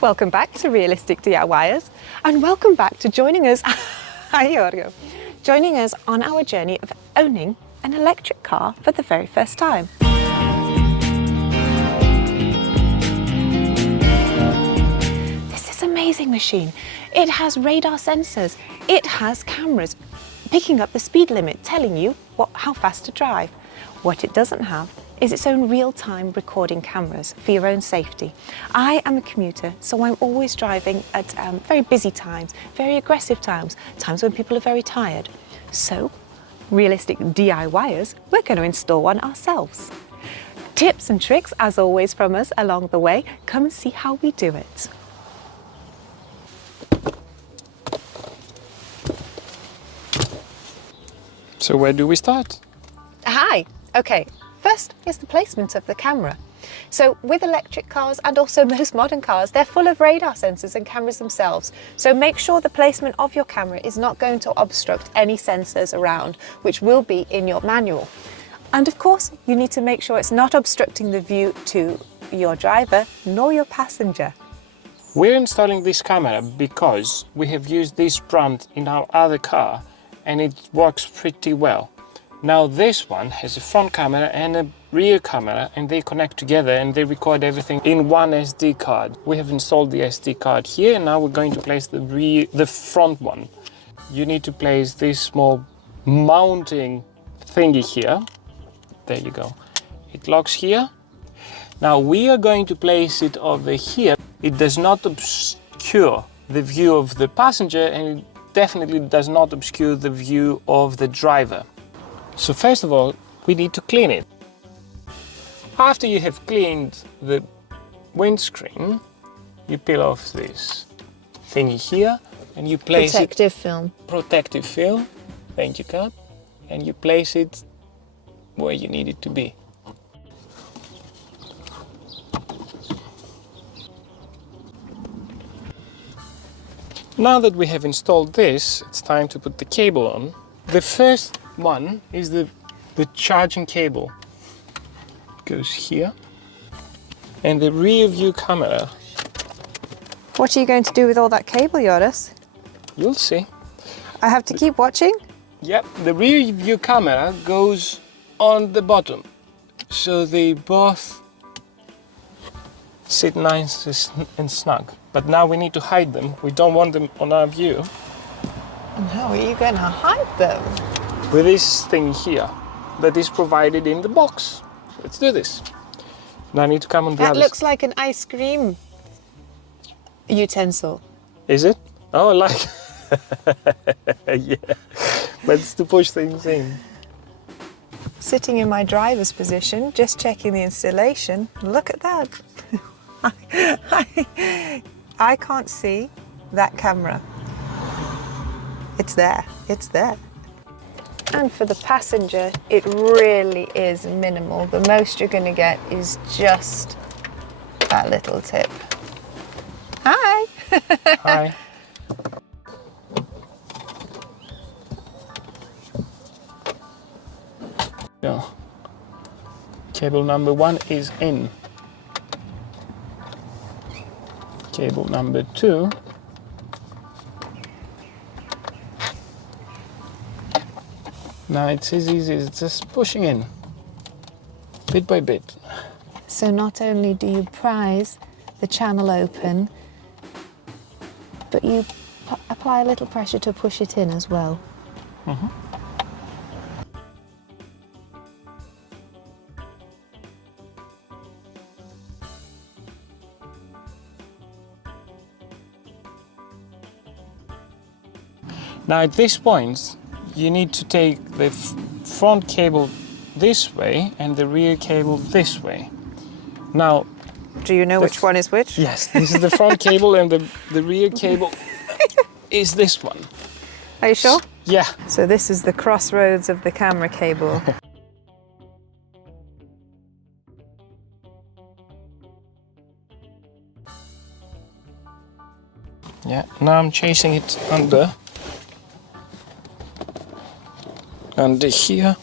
Welcome back to Realistic DIYers, and welcome back to joining us joining us on our journey of owning an electric car for the very first time. This is an amazing machine. It has radar sensors, it has cameras picking up the speed limit, telling you how fast to drive. What it doesn't have is its own real-time recording cameras for your own safety. I am a commuter, so I'm always driving at very busy times, very aggressive times, times when people are very tired. So, Realistic DIYers, we're going to install one ourselves. Tips and tricks, as always, from us along the way. Come and see how we do it. So where do we start? Hi, okay. First is the placement of the camera. So with electric cars and also most modern cars, they're full of radar sensors and cameras themselves. So make sure the placement of your camera is not going to obstruct any sensors around, which will be in your manual. And of course, you need to make sure it's not obstructing the view to your driver nor your passenger. We're installing this camera because we have used this brand in our other car and it works pretty well. Now this one has a front camera and a rear camera, and they connect together and they record everything in one SD card. We have installed the SD card here, and now we're going to place the front one. You need to place this small mounting thingy here. There you go. It locks here. Now we are going to place it over here. It does not obscure the view of the passenger, and it definitely does not obscure the view of the driver. So first of all, we need to clean it. After you have cleaned the windscreen, you peel off this thingy here and you place Protective film. Protective film, thank you, Kat. And you place it where you need it to be. Now that we have installed this, it's time to put the cable on. The first one is the charging cable. It goes here. And the rear view camera. What are you going to do with all that cable, Joris? You'll see. I have to keep watching? Yep, the rear view camera goes on the bottom. So they both sit nice and snug. But now we need to hide them. We don't want them on our view. And how are you going to hide them? With this thing here that is provided in the box. Let's do this. Now I need to come on the other side. That looks like an ice cream utensil. Is it? Oh, like yeah. But it's to push things in. Sitting in my driver's position, just checking the installation. Look at that. I can't see that camera. It's there. It's there. And for the passenger, it really is minimal. The most you're going to get is just that little tip. Hi! Hi. Yeah. Cable number 1 is in. Cable number 2 now it's as easy as just pushing in, bit by bit. So not only do you prise the channel open, but you apply a little pressure to push it in as well. Mm-hmm. Now at this point, you need to take the front cable this way and the rear cable this way. Now, do you know which one is which? Yes, this is the front cable and the rear cable is this one. Are you sure? Yeah. So this is the crossroads of the camera cable. Yeah, now I'm chasing it under here.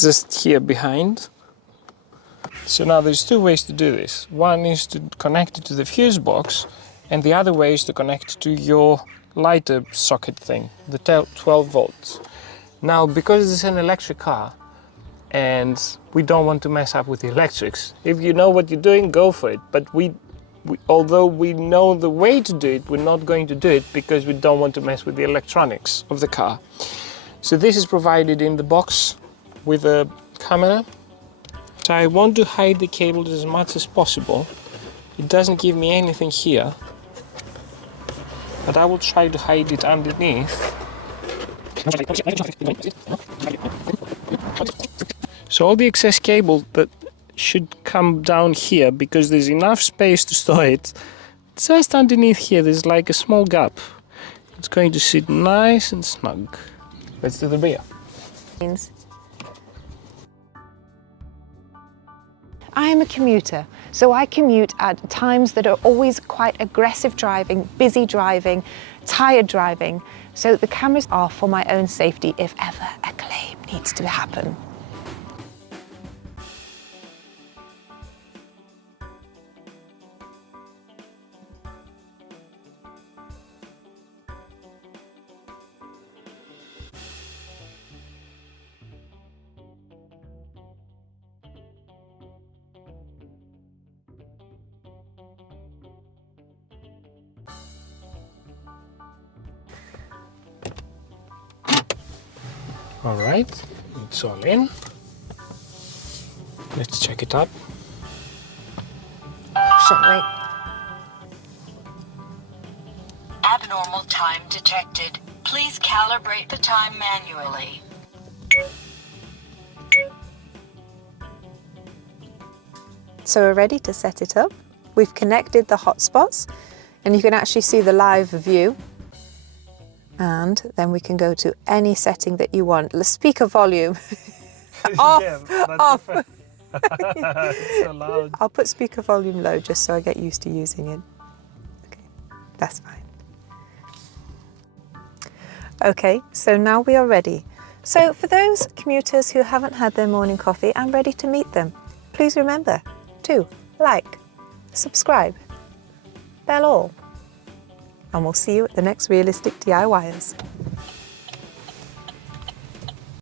Just here behind. So now there's two ways to do this. One is to connect it to the fuse box, and the other way is to connect it to your lighter socket thing, the 12 volts. Now, because it's an electric car and we don't want to mess up with the electrics, if you know what you're doing, go for it. But although we know the way to do it, we're not going to do it because we don't want to mess with the electronics of the car. So this is provided in the box with a camera. So I want to hide the cables as much as possible. It doesn't give me anything here, but I will try to hide it underneath. So all the excess cable that should come down here, because there's enough space to store it, just underneath here there's like a small gap. It's going to sit nice and snug. Let's do the rear. I am a commuter, so I commute at times that are always quite aggressive driving, busy driving, tired driving, so the cameras are for my own safety if ever a claim needs to happen. All right, it's all in. Let's check it up. Shouldn't Abnormal time detected. Please calibrate the time manually. So we're ready to set it up. We've connected the hotspots and you can actually see the live view. And then we can go to any setting that you want. The speaker volume. Off. Yeah, that's Off. It's so loud. I'll put speaker volume low just so I get used to using it. Okay, that's fine. Okay, so now we are ready. So for those commuters who haven't had their morning coffee, I'm ready to meet them. Please remember to like, subscribe, bell all, and we'll see you at the next Realistic DIYers.